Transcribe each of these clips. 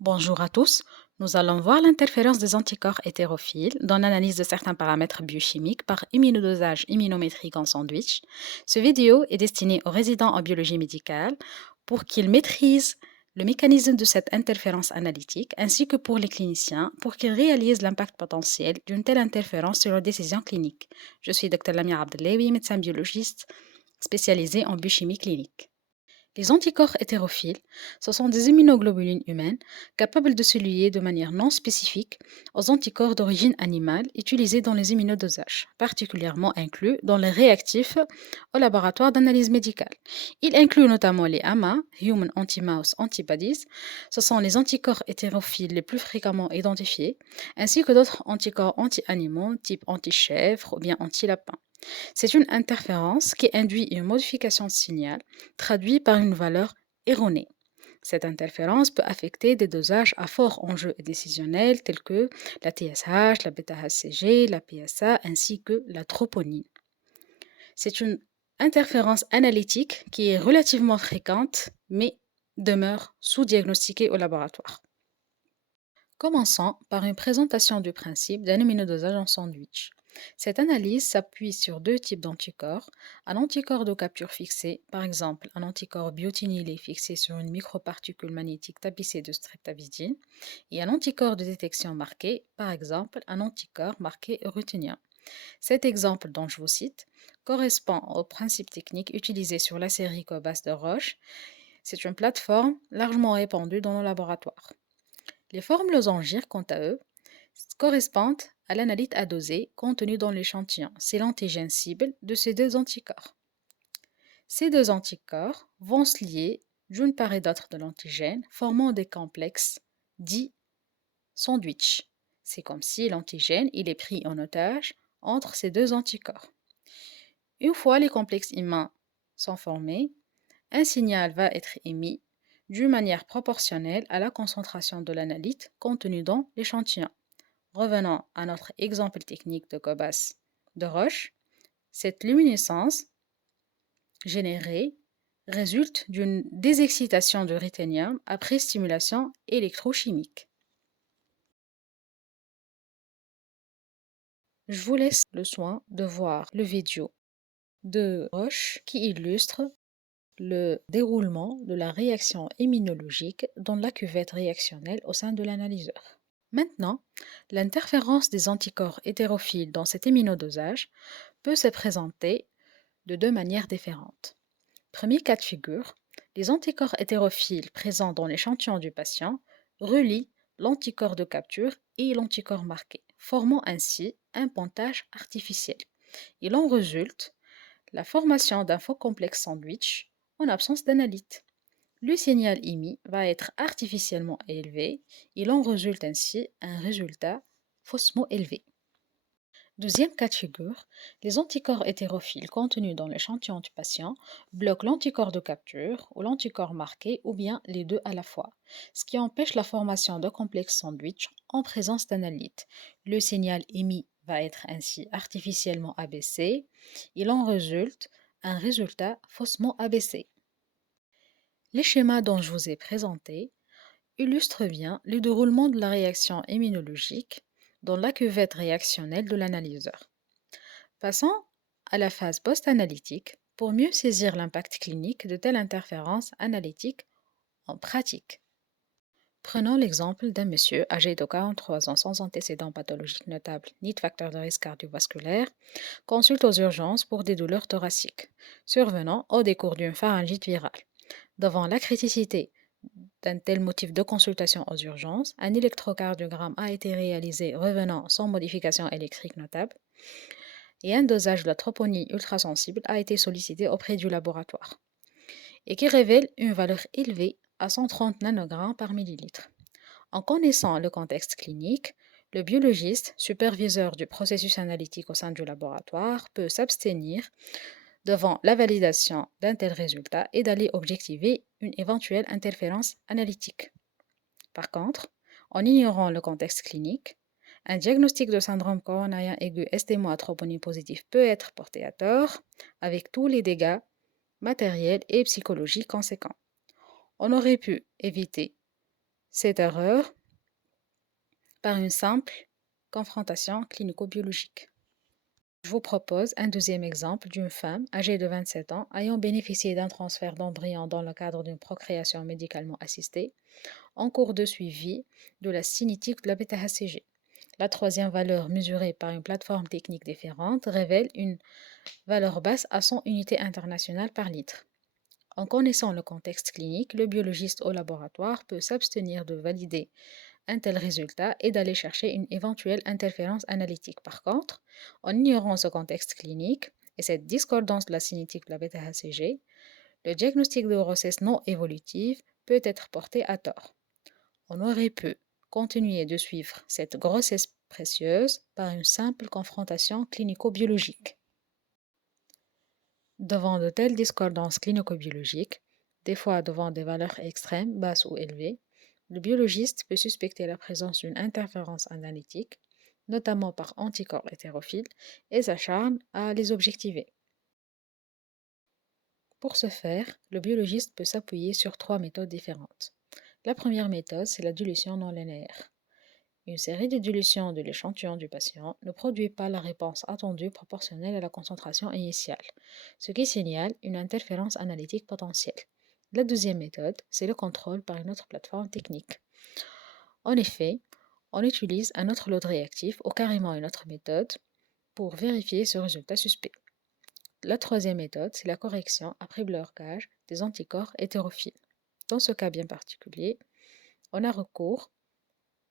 Bonjour à tous. Nous allons voir l'interférence des anticorps hétérophiles dans l'analyse de certains paramètres biochimiques par immunodosage immunométrique en sandwich. Ce vidéo est destiné aux résidents en biologie médicale pour qu'ils maîtrisent le mécanisme de cette interférence analytique ainsi que pour les cliniciens pour qu'ils réalisent l'impact potentiel d'une telle interférence sur leurs décisions cliniques. Je suis Dr Lamia Abdellaoui, médecin biologiste spécialisé en biochimie clinique. Les anticorps hétérophiles, ce sont des immunoglobulines humaines capables de se lier de manière non spécifique aux anticorps d'origine animale utilisés dans les immunodosages, particulièrement inclus dans les réactifs au laboratoire d'analyse médicale. Ils incluent notamment les HAMA, Human Anti-Mouse Antibodies, ce sont les anticorps hétérophiles les plus fréquemment identifiés, ainsi que d'autres anticorps anti-animaux type anti-chèvre ou bien anti-lapin. C'est une interférence qui induit une modification de signal traduit par une valeur erronée. Cette interférence peut affecter des dosages à fort enjeu décisionnel tels que la TSH, la bêta-HCG, la PSA ainsi que la troponine. C'est une interférence analytique qui est relativement fréquente mais demeure sous-diagnostiquée au laboratoire. Commençons par une présentation du principe d'un immunodosage en sandwich. Cette analyse s'appuie sur deux types d'anticorps, un anticorps de capture fixé, par exemple un anticorps biotinylé fixé sur une microparticule magnétique tapissée de streptavidine, et un anticorps de détection marqué, par exemple un anticorps marqué ruthénien. Cet exemple dont je vous cite correspond au principe technique utilisé sur la série Cobas de Roche. C'est une plateforme largement répandue dans nos laboratoires. Les formes losangiques, quant à eux, correspondent à l'analyte à doser contenue dans l'échantillon. C'est l'antigène cible de ces deux anticorps. Ces deux anticorps vont se lier d'une part et d'autre de l'antigène, formant des complexes dits sandwich. C'est comme si l'antigène il est pris en otage entre ces deux anticorps. Une fois les complexes immuns sont formés, un signal va être émis d'une manière proportionnelle à la concentration de l'analyte contenue dans l'échantillon. Revenons à notre exemple technique de Cobas de Roche. Cette luminescence générée résulte d'une désexcitation du ruthénium après stimulation électrochimique. Je vous laisse le soin de voir le vidéo de Roche qui illustre le déroulement de la réaction immunologique dans la cuvette réactionnelle au sein de l'analyseur. Maintenant, l'interférence des anticorps hétérophiles dans cet immunodosage peut se présenter de deux manières différentes. Premier cas de figure, les anticorps hétérophiles présents dans l'échantillon du patient relient l'anticorps de capture et l'anticorps marqué, formant ainsi un pontage artificiel. Il en résulte la formation d'un faux complexe sandwich en absence d'analyte. Le signal émis va être artificiellement élevé, il en résulte ainsi un résultat faussement élevé. Deuxième cas de figure, les anticorps hétérophiles contenus dans l'échantillon du patient bloquent l'anticorps de capture ou l'anticorps marqué ou bien les deux à la fois, ce qui empêche la formation de complexes sandwich en présence d'analyte. Le signal émis va être ainsi artificiellement abaissé, il en résulte un résultat faussement abaissé. Les schémas dont je vous ai présentés illustrent bien le déroulement de la réaction immunologique dans la cuvette réactionnelle de l'analyseur. Passons à la phase post-analytique pour mieux saisir l'impact clinique de telle interférence analytique en pratique. Prenons l'exemple d'un monsieur âgé de 43 ans sans antécédents pathologiques notables ni de facteurs de risque cardiovasculaire, consulte aux urgences pour des douleurs thoraciques, survenant au décours d'une pharyngite virale. Devant la criticité d'un tel motif de consultation aux urgences, un électrocardiogramme a été réalisé revenant sans modification électrique notable et un dosage de la troponine ultrasensible a été sollicité auprès du laboratoire et qui révèle une valeur élevée à 130 nanogrammes par millilitre. En connaissant le contexte clinique, le biologiste, superviseur du processus analytique au sein du laboratoire, peut s'abstenir devant la validation d'un tel résultat et d'aller objectiver une éventuelle interférence analytique. Par contre, en ignorant le contexte clinique, un diagnostic de syndrome coronarien aigu STMO à troponine positive peut être porté à tort, avec tous les dégâts matériels et psychologiques conséquents. On aurait pu éviter cette erreur par une simple confrontation clinico-biologique. Je vous propose un deuxième exemple d'une femme âgée de 27 ans ayant bénéficié d'un transfert d'embryon dans le cadre d'une procréation médicalement assistée en cours de suivi de la cinétique de la bêta-HCG. La troisième valeur mesurée par une plateforme technique différente révèle une valeur basse à 100 unités internationales par litre. En connaissant le contexte clinique, le biologiste au laboratoire peut s'abstenir de valider un tel résultat et d'aller chercher une éventuelle interférence analytique. Par contre, en ignorant ce contexte clinique et cette discordance de la cinétique de la bêta-HCG, le diagnostic de grossesse non évolutive peut être porté à tort. On aurait pu continuer de suivre cette grossesse précieuse par une simple confrontation clinico-biologique. Devant de telles discordances clinico-biologiques, des fois devant des valeurs extrêmes, basses ou élevées, le biologiste peut suspecter la présence d'une interférence analytique, notamment par anticorps hétérophiles, et s'acharne à les objectiver. Pour ce faire, le biologiste peut s'appuyer sur trois méthodes différentes. La première méthode, c'est la dilution non linéaire. Une série de dilutions de l'échantillon du patient ne produit pas la réponse attendue proportionnelle à la concentration initiale, ce qui signale une interférence analytique potentielle. La deuxième méthode, c'est le contrôle par une autre plateforme technique. En effet, on utilise un autre load réactif ou carrément une autre méthode pour vérifier ce résultat suspect. La troisième méthode, c'est la correction après blocage des anticorps hétérophiles. Dans ce cas bien particulier, on a recours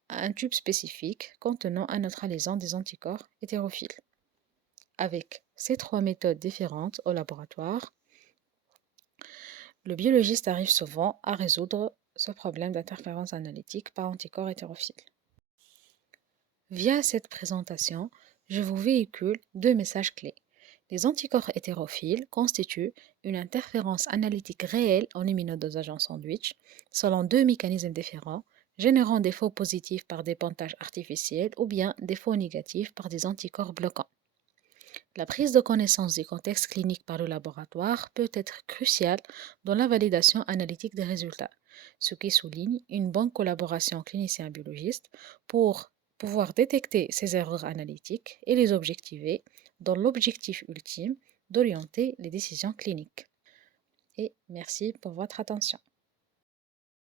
à un tube spécifique contenant un neutralisant des anticorps hétérophiles. Avec ces trois méthodes différentes au laboratoire, le biologiste arrive souvent à résoudre ce problème d'interférence analytique par anticorps hétérophiles. Via cette présentation, je vous véhicule deux messages clés. Les anticorps hétérophiles constituent une interférence analytique réelle en immunodosage en sandwich selon deux mécanismes différents, générant des faux positifs par des pontages artificiels ou bien des faux négatifs par des anticorps bloquants. La prise de connaissance du contexte clinique par le laboratoire peut être cruciale dans la validation analytique des résultats, ce qui souligne une bonne collaboration clinicien-biologiste pour pouvoir détecter ces erreurs analytiques et les objectiver dans l'objectif ultime d'orienter les décisions cliniques. Et merci pour votre attention.